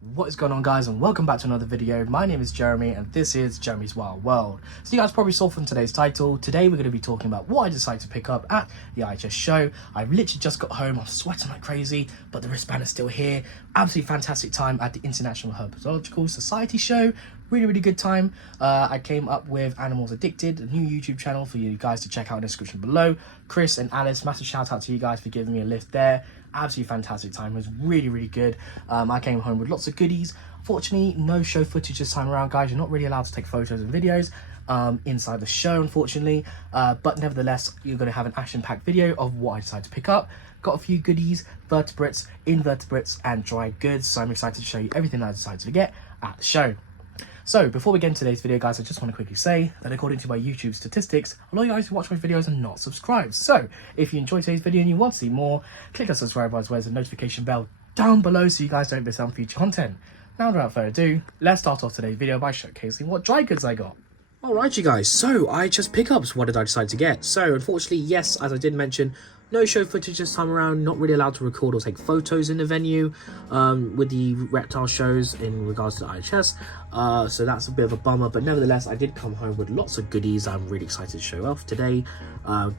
What is going on, guys, and welcome back to another video. My name is Jeremy and this is Jeremy's Wild World. So you guys probably saw from today's title, today we're going to be talking about what I decided to pick up at the I.H.S show. I've literally just got home, I'm sweating like crazy, but the wristband is still here. Absolutely fantastic time at the International Herpetological Society show. Really good time. I came up with Animals Addicted, a new YouTube channel for you guys to check out in the description below. Chris and Alice, massive shout out to you guys for giving me a lift there. Absolutely fantastic time. It was really good. I came home with lots of goodies. Fortunately, no show footage this time around, guys. You're not really allowed to take photos and videos inside the show, unfortunately, but nevertheless, you're going to have an action-packed video of what I decided to pick up. Got a few goodies, vertebrates, invertebrates and dry goods, so I'm excited to show you everything I decided to get at the show. So before we get into today's video, guys, I just want to quickly say that according to my YouTube statistics, a lot of you guys who watch my videos are not subscribed. So if you enjoyed today's video and you want to see more, click the subscribe button as well as the notification bell down below so you guys don't miss out on future content. Now, without further ado, let's start off today's video by showcasing what dry goods I got. Alright, you guys, so I.H.S pickups, what did I decide to get? So unfortunately, yes, as I did mention, no show footage this time around, not really allowed to record or take photos in the venue with the reptile shows in regards to the I.H.S. So that's a bit of a bummer, but nevertheless, I did come home with lots of goodies I'm really excited to show off today.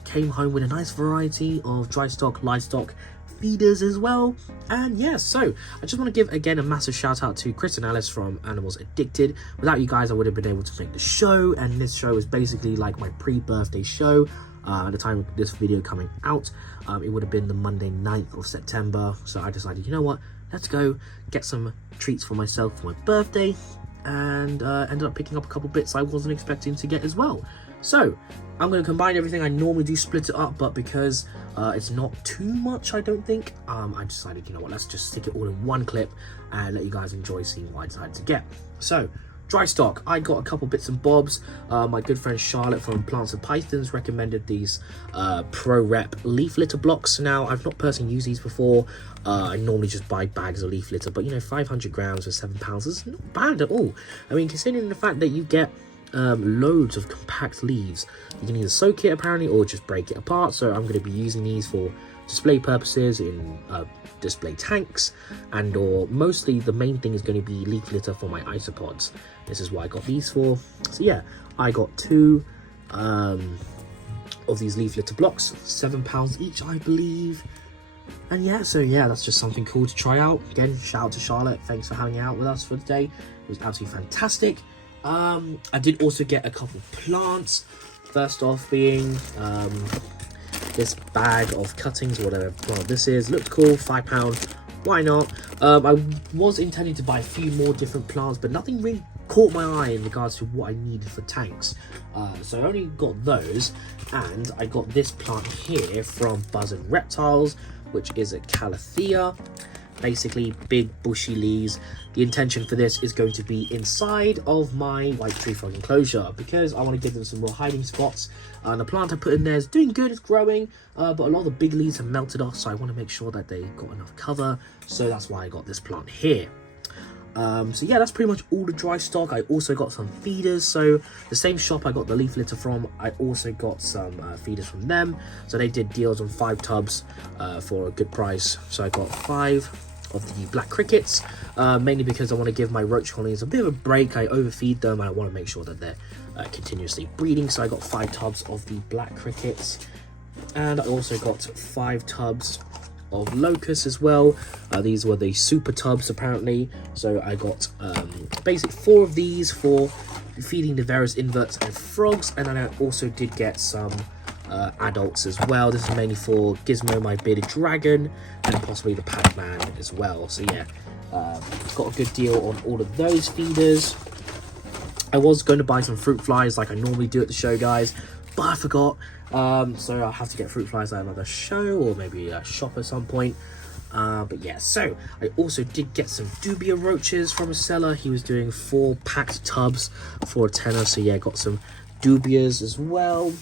Came home with a nice variety of dry stock, livestock, feeders as well. And yes, so I just want to give again a massive shout out to Chris and Alice from Animals Addicted. Without you guys, I would have been able to make the show, and this show is basically like my pre-birthday show. At the time of this video coming out, it would have been the Monday 9th of September, so I decided, you know what, let's go get some treats for myself for my birthday, and ended up picking up a couple bits I wasn't expecting to get as well. So I'm going to combine everything. I normally do split it up, but because it's not too much, I don't think, I decided, you know what, let's just stick it all in one clip and let you guys enjoy seeing what I decided to get. So dry stock, I got a couple bits and bobs. My good friend Charlotte from Plants and Pythons recommended these Pro Rep leaf litter blocks. Now, I've not personally used these before. I normally just buy bags of leaf litter, but you know, 500 grams for £7 is not bad at all. I mean, considering the fact that you get loads of compact leaves, you can either soak it apparently or just break it apart. So I'm going to be using these for display purposes in display tanks, and or mostly the main thing is going to be leaf litter for my isopods. This is what I got these for. So yeah, I got two of these leaf litter blocks, £7 each, I believe. And yeah, so yeah, that's just something cool to try out. Again, shout out to Charlotte, thanks for hanging out with us for today. It was absolutely fantastic. I did also get a couple plants. First off being this bag of cuttings, whatever plant this is. Looked cool, £5, why not? I was intending to buy a few more different plants, but nothing really caught my eye in regards to what I needed for tanks. So I only got those, and I got this plant here from Buzzard Reptiles, which is a Calathea. Basically big bushy leaves. The intention for this is going to be inside of my white tree frog enclosure because I want to give them some more hiding spots. And the plant I put in there is doing good, it's growing, but a lot of the big leaves have melted off, so I want to make sure that they got enough cover. So that's why I got this plant here. So yeah, that's pretty much all the dry stock. I also got some feeders, so the same shop I got the leaf litter from, I also got some feeders from them. So they did deals on 5 tubs for a good price, so I got 5 of the black crickets, mainly because I want to give my roach colonies a bit of a break. I overfeed them and I want to make sure that they're continuously breeding, so I got 5 tubs of the black crickets, and I also got 5 tubs of locusts as well. These were the super tubs apparently, so I got basic 4 of these for feeding the various inverts and frogs, and then I also did get some adults as well. This is mainly for Gizmo, my bearded dragon, and possibly the Pac-Man as well. So yeah, got a good deal on all of those feeders. I was going to buy some fruit flies like I normally do at the show, guys, but I forgot. So I'll have to get fruit flies at another show or maybe a shop at some point. But yeah, so I also did get some dubia roaches from a seller. He was doing 4 packed tubs for a tenner. So yeah, got some dubias as well.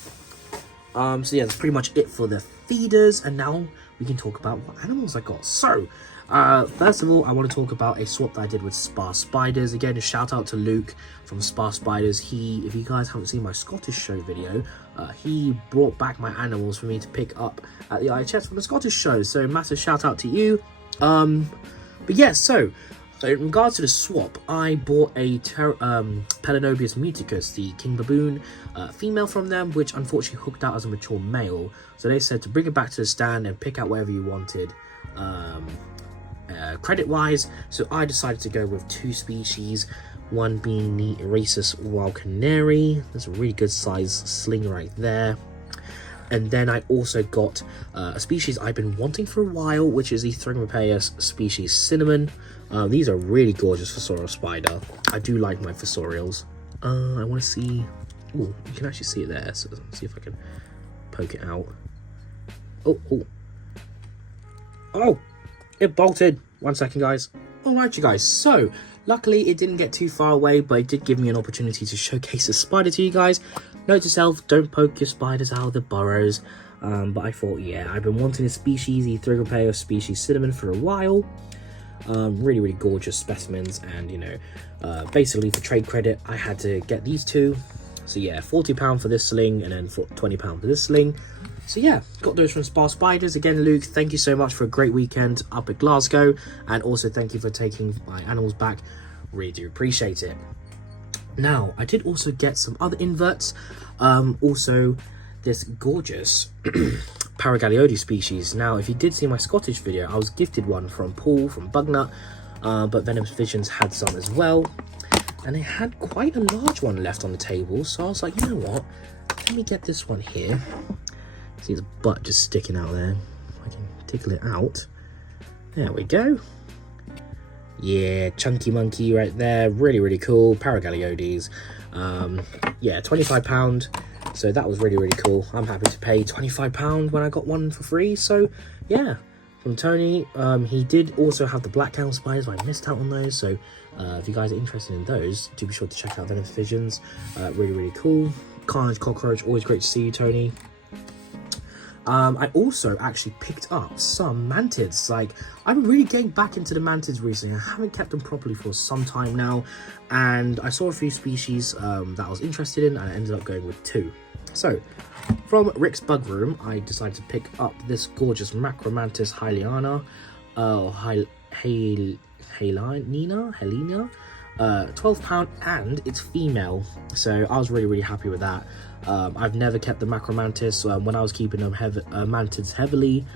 So yeah, that's pretty much it for the feeders, and now we can talk about what animals I got. So first of all, I want to talk about a swap that I did with Sparse Spiders. Again, a shout out to Luke from Sparse Spiders. If you guys haven't seen my Scottish show video, he brought back my animals for me to pick up at the I.H.S from the Scottish show, so massive shout out to you. But yeah, so So in regards to the swap, I bought a Pelanobius muticus, the king baboon female from them, which unfortunately hooked out as a mature male. So they said to bring it back to the stand and pick out whatever you wanted credit-wise. So I decided to go with 2 species, one being the I.H.S wild canary. That's a really good size sling right there. And then I also got a species I've been wanting for a while, which is the Vertebrate species cinnamon. These are really gorgeous fossorial spider. I do like my fossorials. I want to see... Oh, you can actually see it there. So let's see if I can poke it out. Oh, it bolted. 1 second, guys. Alright, you guys. So, luckily, it didn't get too far away, but it did give me an opportunity to showcase a spider to you guys. Note to self, don't poke your spiders out of the burrows. But I thought, yeah, I've been wanting a species, the Vertebrate species cinnamon, for a while. Really, really gorgeous specimens, and you know, basically for trade credit, I had to get these 2. So yeah, £40 for this sling, and then £20 for this sling. So yeah, got those from Spa Spiders. Again, Luke, thank you so much for a great weekend up at Glasgow, and also thank you for taking my animals back. Really do appreciate it. Now, I did also get some other inverts. Also, this gorgeous Paragalliode species. Now, if you did see my Scottish video, I was gifted one from Paul from Bugnut, but Venom's Visions had some as well. And they had quite a large one left on the table, so I was like, you know what? Let me get this one here. See his butt just sticking out there. I can tickle it out. There we go. Yeah, chunky monkey right there. Really, really cool. Paragaliodes. Yeah, £25. So that was really, really cool. I'm happy to pay £25 when I got one for free. So yeah, from Tony. He did also have the black cow spiders, but I missed out on those. So if you guys are interested in those, do be sure to check out Venom's Visions. Really, really cool. Carnage Cockroach, always great to see you, Tony. I also actually picked up some mantids. Like, I've been really getting back into the mantids recently. I haven't kept them properly for some time now, and I saw a few species that I was interested in, and I ended up going with 2. So, from Rick's Bug Room, I decided to pick up this gorgeous Macromantis Hyliana, Helena, £12, and it's female, so I was really, really happy with that. I've never kept the Macromantis. When I was keeping them mantids heavily,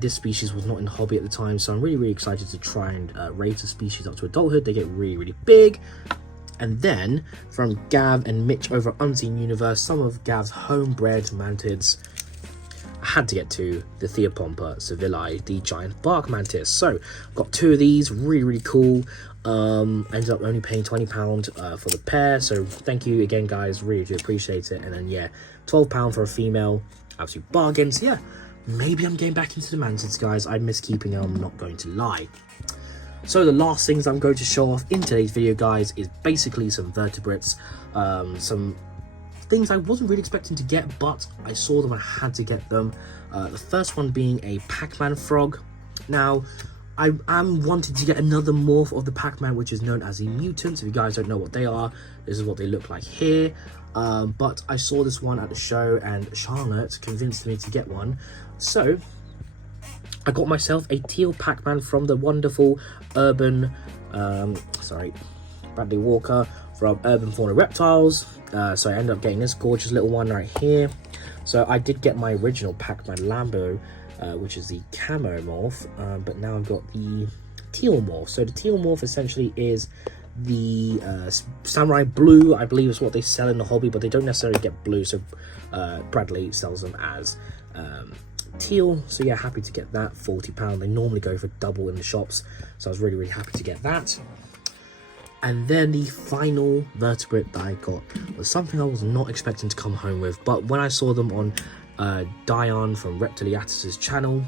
this species was not in the hobby at the time, so I'm really, really excited to try and raise the species up to adulthood. They get really, really big. And then from Gav and Mitch over Unseen Universe, some of Gav's homebred mantids. I had to get to the Theopompa Sevillae, the giant bark mantis. So got 2 of these, really, really cool. Ended up only paying £20 for the pair. So thank you again, guys. Really do appreciate it. And then yeah, £12 for a female, absolute bargain. So yeah, maybe I'm getting back into the mantids, guys. I miss keeping them, I'm not going to lie. So the last things I'm going to show off in today's video, guys, is basically some vertebrates, some things I wasn't really expecting to get, but I saw them and I had to get them. The first one being a Pac-Man frog. Now, I am wanting to get another morph of the Pac-Man, which is known as the mutants. If you guys don't know what they are, this is what they look like here. But I saw this one at the show, and Charlotte convinced me to get one. So I got myself a teal Pac-Man from the wonderful Bradley Walker from Urban Fauna Reptiles. So I ended up getting this gorgeous little one right here. So I did get my original Pac-Man Lambo, which is the camo morph, but now I've got the teal morph. So the teal morph essentially is the samurai blue, I believe is what they sell in the hobby, but they don't necessarily get blue, so Bradley sells them as teal. So yeah, happy to get that. £40. They normally go for double in the shops, so I was really, really happy to get that. And then the final vertebrate that I got was something I was not expecting to come home with, but when I saw them on Dion from Reptiliatus's channel,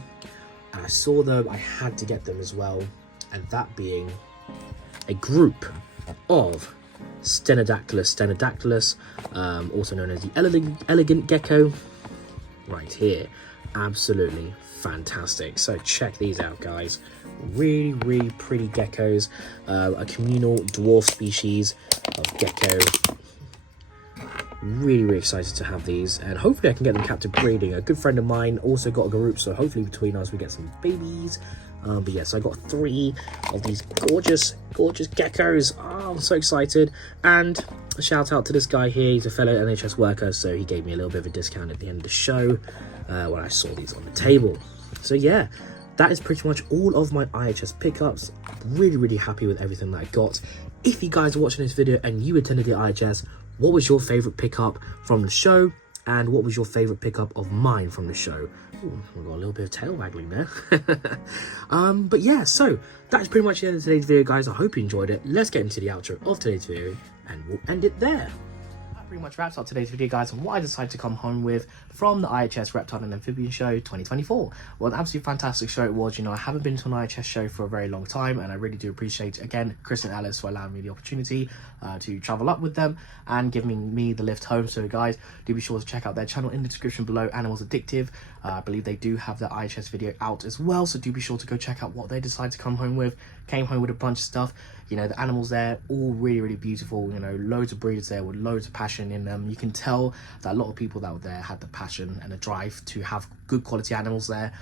and I saw them, I had to get them as well, and that being a group of Stenodactylus, also known as the elegant gecko, right here. Absolutely fantastic. So check these out, guys. Really, really pretty geckos. A communal dwarf species of gecko. Really, really excited to have these, and hopefully I can get them captive breeding. A good friend of mine also got a group, so hopefully between us we get some babies. But yeah, so I got 3 of these gorgeous geckos. Oh, I'm so excited. And a shout out to this guy here. He's a fellow NHS worker, so he gave me a little bit of a discount at the end of the show when I saw these on the table. So yeah, that is pretty much all of my I.H.S pickups. Really happy with everything that I got. If you guys are watching this video and you attended the I.H.S, what was your favorite pickup from the show? And what was your favorite pickup of mine from the show? Ooh, we've got a little bit of tail waggling there. But yeah, so that's pretty much the end of today's video, guys. I hope you enjoyed it. Let's get into the outro of today's video and we'll end it there. That pretty much wraps up today's video, guys, on what I decided to come home with from the I.H.S Reptile and Amphibian Show 2024. Well, an absolutely fantastic show it was. You know, I haven't been to an I.H.S show for a very long time, and I really do appreciate, again, Chris and Alice for allowing me the opportunity to travel up with them and giving me the lift home. So guys, do be sure to check out their channel in the description below, Animals Addictive. I believe they do have the I.H.S video out as well, so do be sure to go check out what they decide to come home with. Came home with a bunch of stuff. You know, the animals there, all really beautiful. You know, loads of breeders there with loads of passion in them. You can tell that a lot of people that were there had the passion and the drive to have good quality animals there.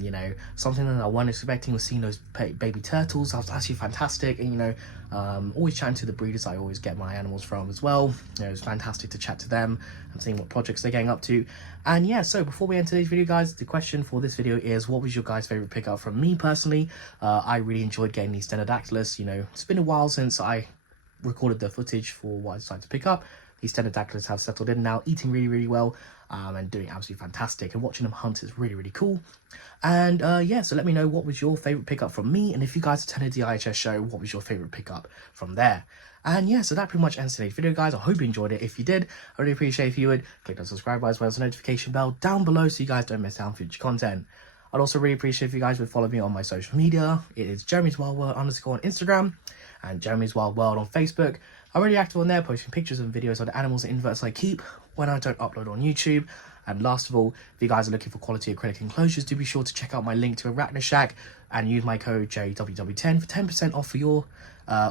You know, something that I wasn't expecting was seeing those baby turtles. That was actually fantastic. And you know, always chatting to the breeders I always get my animals from as well. You know, it's fantastic to chat to them and seeing what projects they're getting up to. And yeah, so before we end today's video, guys, the question for this video is, what was your guys' favorite pickup? From me personally, I really enjoyed getting these Stenodactylus. You know, it's been a while since I recorded the footage for what I decided to pick up. These Stenodactylus have settled in now, eating really well, and doing absolutely fantastic, and watching them hunt is really cool. And yeah, so let me know what was your favorite pickup from me, and if you guys attended the I.H.S show, what was your favorite pickup from there? And yeah, so that pretty much ends today's video, guys. I hope you enjoyed it. If you did, I really appreciate if you would click the subscribe button as well as the notification bell down below so you guys don't miss out on future content. I'd also really appreciate if you guys would follow me on my social media. It is Jeremy's Wild World _ on Instagram and Jeremy's Wild World on Facebook. I'm really active on there, posting pictures and videos of the animals and inverts I keep when I don't upload on YouTube. And last of all, if you guys are looking for quality acrylic enclosures, do be sure to check out my link to Arachno Shack and use my code JWW10 for 10% off for your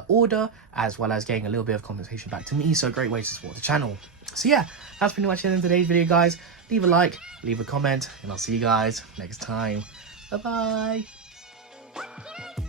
order, as well as getting a little bit of compensation back to me. So a great way to support the channel. So yeah, that's pretty much the end of today's video, guys. Leave a like, leave a comment, and I'll see you guys next time. Bye bye.